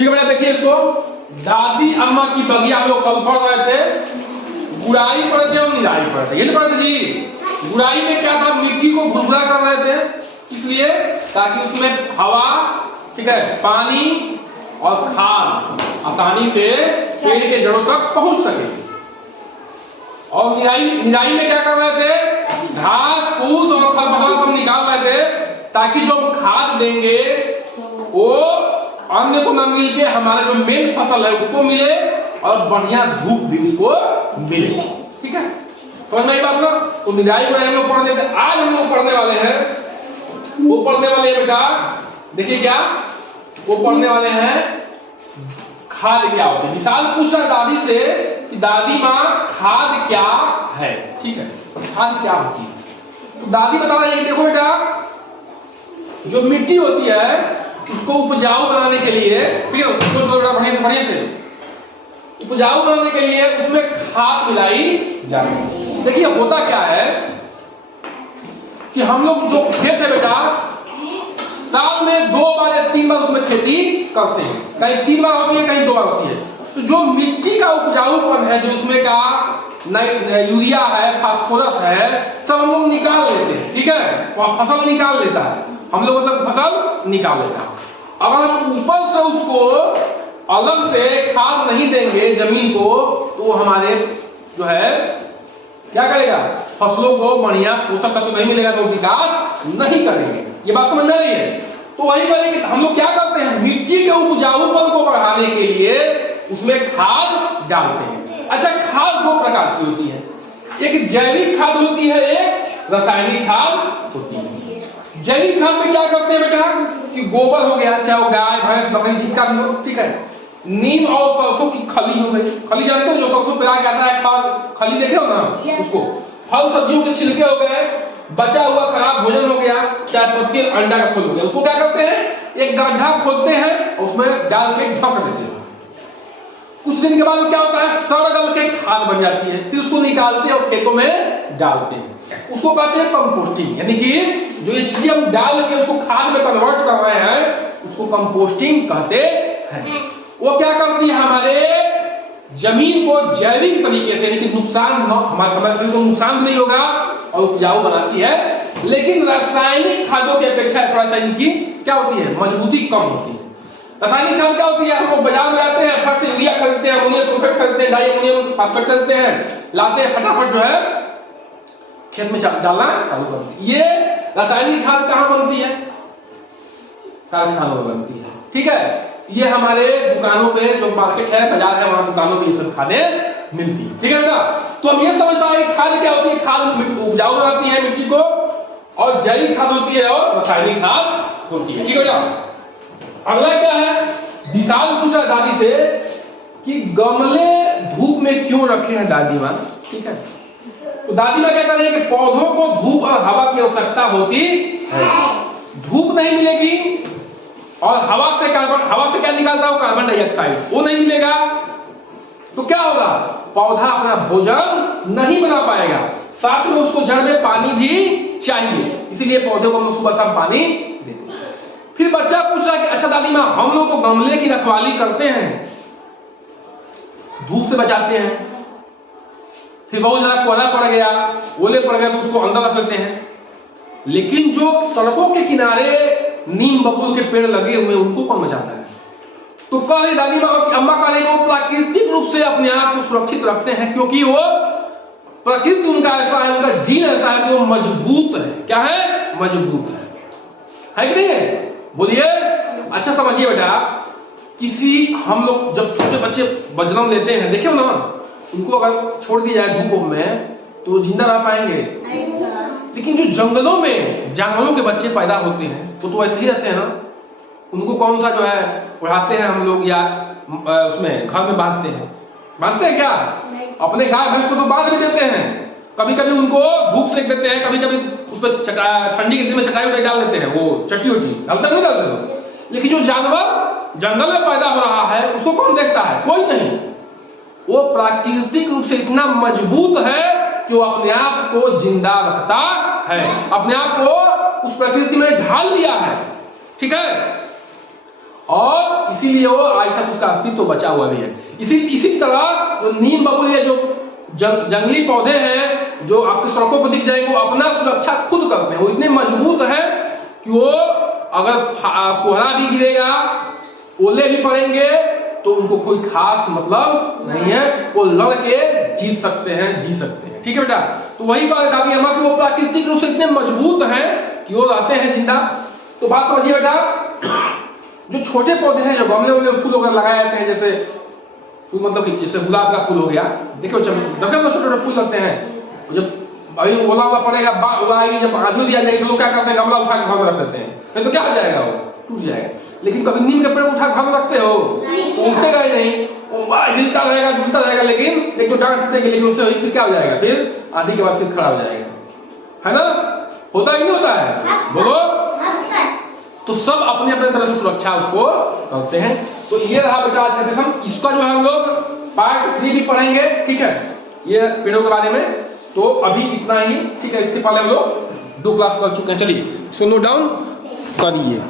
ठीक है बेटा, देखिए इसको, दादी अम्मा की बगिया हम लोग कल पढ़ रहे थे, गुड़ाई पढ़ते और निराई पढ़ते, ये नहीं पढ़ते जी। गुड़ाई में क्या था, मिट्टी को भुरभुरा कर रहे थे, इसलिए ताकि उसमें हवा, ठीक है, पानी और खाद आसानी से पेड़ के जड़ों तक पहुंच सके। और निराई में क्या कर रहे थे, घास फूस और खरपतवार सब निकाल रहे थे, ताकि जो खाद देंगे वो अन्य को न मिल के हमारा जो मेन फसल है उसको मिले और बढ़िया धूप भी उसको मिले। ठीक है, समझ में आई बात ना। तो निराई को हम लोग पढ़ने थे, आज हम लोग पढ़ने वाले हैं, वो पढ़ने वाले हैं बेटा, देखिए क्या वो पढ़ने वाले हैं, खाद क्या होती है। मिसाल पूछ रहा दादी से कि दादी माँ खाद क्या है, ठीक है, तो खाद क्या होती है। तो दादी बता रही है, देखो बेटा, जो मिट्टी होती है उसको उपजाऊ बनाने के लिए, ठीक है, उसको छोटा बढ़िया से उपजाऊ बनाने के लिए उसमें खाद मिलाई जाती है। देखिए होता क्या है कि हम लोग जो खेत है बेटा, साल में 2 बार या 3 बार उसमें खेती करते हैं, कहीं 3 बार होती है, कहीं 2 बार होती है। तो जो मिट्टी का उपजाऊपन है, जो उसमें का यूरिया है, फास्फोरस है, सब हम लोग निकाल लेते हैं, ठीक है, और फसल निकाल लेता है, हम लोग मतलब फसल निकाल लेता है। अगर हम ऊपर से उसको अलग से खाद नहीं देंगे जमीन को, तो हमारे जो है क्या करेगा, फसलों को बढ़िया पोषक तत्व नहीं मिलेगा तो विकास नहीं करेंगे। ये बात समझ में आ रही है। तो वही बोले कि हम लोग क्या करते हैं, मिट्टी के उपजाऊपन को बढ़ाने के लिए उसमें खाद डालते हैं। अच्छा, खाद 2 प्रकार की होती है, एक जैविक खाद होती है, एक रासायनिक खाद होती है। जैविक खाद में क्या करते हैं बेटा कि गोबर हो गया, चाहे वो गाय भैंस बकरी जिसका भी हो, ठीक है, नीम और सरसों की खली हो गई, खली जानते हो जो सरसों पिला के आता है, खाद खली देखे हो ना उसको, फल सब्जियों के छिलके हो गए, बचा हुआ खराब भोजन हो गया, चाहे पत्ती अंडा का फूल हो गया, उसको क्या करते हैं, एक गड्ढा खोदते हैं और उसमें डाल के ढक देते हैं। कुछ दिन के बाद क्या होता है, सड़ गल के खाद बन जाती है, फिर उसको निकालते हैं और खेतों में डालते हैं, उसको कहते हैं कंपोस्टिंग। यानी कि जो ये चीजें हम डाल के उसको खाद में कन्वर्ट कर रहे हैं, उसको कंपोस्टिंग कहते हैं। वो क्या करती है, हमारे जमीन को जैविक तरीके से, यानी कि नुकसान हमारे शरीर को नुकसान नहीं होगा और उपजाऊ बनाती है। लेकिन रासायनिक खादों की अपेक्षा थोड़ा सा इनकी क्या होती है, मजबूती कम होती है। रासायनिक खाद क्या होती है, हम लोग बाजार में जाते हैं, फट से यूरिया खरीदते हैं, अमोनियम सल्फेट खरीदते हैं, डाई अमोनियम फॉस्फेट खरीदते हैं, लाते हैं, फटाफट जो है खेत में डालना चालू करते हैं। ये रासायनिक खाद कहाँ बनती है, कारखानों में बनती है। ठीक है, ये हमारे दुकानों पे जो मार्केट है, बाजार है, वहां दुकानों पे ये सब खादें मिलती है। ठीक है बेटा, तो हम ये समझ पाए खाद क्या होती है, खाद उपजाऊ बनाती है मिट्टी को, और जैविक खाद होती है और रासायनिक खाद होती है। ठीक है बेटा, अगला क्या है, विशाल पूछा दादी से कि गमले धूप में क्यों रखे हैं दादी माँ। ठीक है, तो दादी माँ क्या कर रही है कि पौधों को धूप और हवा की आवश्यकता होती है। धूप नहीं मिलेगी और हवा से क्या निकालता है, कार्बन डाइऑक्साइड, वो नहीं मिलेगा, तो क्या होगा, पौधा अपना भोजन नहीं बना पाएगा, साथ में उसको जड़ में पानी भी चाहिए, इसीलिए पौधे को हम सुबह शाम पानी देते हैं। फिर बच्चा पूछ रहा है कि अच्छा दादी माँ, हम लोग तो गमले की रखवाली करते हैं, धूप से बचाते हैं, फिर बहुत ज्यादा कोहरा पड़ गया, ओले पड़ गए तो उसको अंदर रख लेते हैं, लेकिन जो सड़कों के किनारे नीम बबूल के पेड़ लगे हुए उनको कौन बचाता है। तो कह रही दादी माँ, अम्मा कह रही वो प्राकृतिक रूप से अपने आप को सुरक्षित रखते हैं, क्योंकि वो प्रकृति उनका ऐसा है, उनका जीन ऐसा है कि वो मजबूत है। क्या है, मजबूत है कि नहीं, बोलिए। अच्छा समझिए बेटा, किसी हम लोग जब छोटे बच्चे जन्म लेते हैं, देखे हो ना, उनको अगर छोड़ दिया जाए धूप में तो जिंदा रह पाएंगे, लेकिन जो जंगलों में जानवरों के बच्चे पैदा होते हैं वो तो ऐसे ही रहते हैं ना, उनको कौन सा जो है उड़ाते हैं हम लोग, या उसमें घर में बांधते हैं क्या, अपने गाय भैंस को तो बांध भी देते हैं, कभी कभी उनको धूप सेक देते हैं, कभी कभी उस पर ठंडी के दिन में चटाई उटाई डाल देते हैं, वो चट्टी उट्टी डालते नहीं डालते। लेकिन जो जानवर जंगल में पैदा हो रहा है उसको कौन देखता है, कोई नहीं। वो प्राकृतिक रूप से इतना मजबूत है कि वो अपने आप को जिंदा रखता है, अपने आप को उस प्रकृति में ढाल दिया है। ठीक है, और इसीलिए वो आज तक उसका अस्तित्व तो बचा हुआ भी है। इसी तरह जो नीम बबूल या जो जंगली पौधे हैं जो आपके सड़कों पर दिख जाएंगे, वो अपना सुरक्षा खुद करते हैं। वो इतने मजबूत है कि वो अगर कोहरा भी गिरेगा, ओले भी पड़ेंगे, तो उनको कोई खास मतलब नहीं है, वो लड़ के जीत सकते हैं, जी सकते हैं। ठीक है बेटा, तो वही बात दादी अम्मा की वो प्राकृतिक रूप से इतने मजबूत हैं कि वो रहते हैं जिंदा। तो बात समझिए बेटा, जो छोटे पौधे हैं जो गमले में फूल वगैरह लगाए जाते हैं, जैसे फूल मतलब कि जैसे गुलाब का फूल हो गया, देखो छोटे छोटे फूल लगते हैं, जब अभी ओला ओला पड़ेगा, जब आजू दिया जाएगा, लोग क्या करते हैं, गमला उठा के घर में रख देते हैं, नहीं तो क्या हो जाएगा, वो टूट जाएगा। लेकिन कभी नीम के पेड़ उठा घर में रखते हो तो उठेगा ही नहीं, वो हिलता रहेगा, झूलता रहेगा, लेकिन एक दो डांट देंगे, लेकिन उससे फिर क्या हो जाएगा, फिर आधी के बाद फिर खड़ा हो जाएगा, है ना? होता है कि नहीं होता है, बोलो। तो सब अपने अपने तरह से सुरक्षा उसको करते हैं। तो ये रहा बेटा आज का सेशन। इसका जो है हम लोग पार्ट 3 भी पढ़ेंगे, ठीक है, ये पेड़ों के बारे में। तो अभी इतना ही, ठीक है। इसके पहले हम लोग 2 क्लास कर चुके हैं। चलिए इसको नोट डाउन करिए।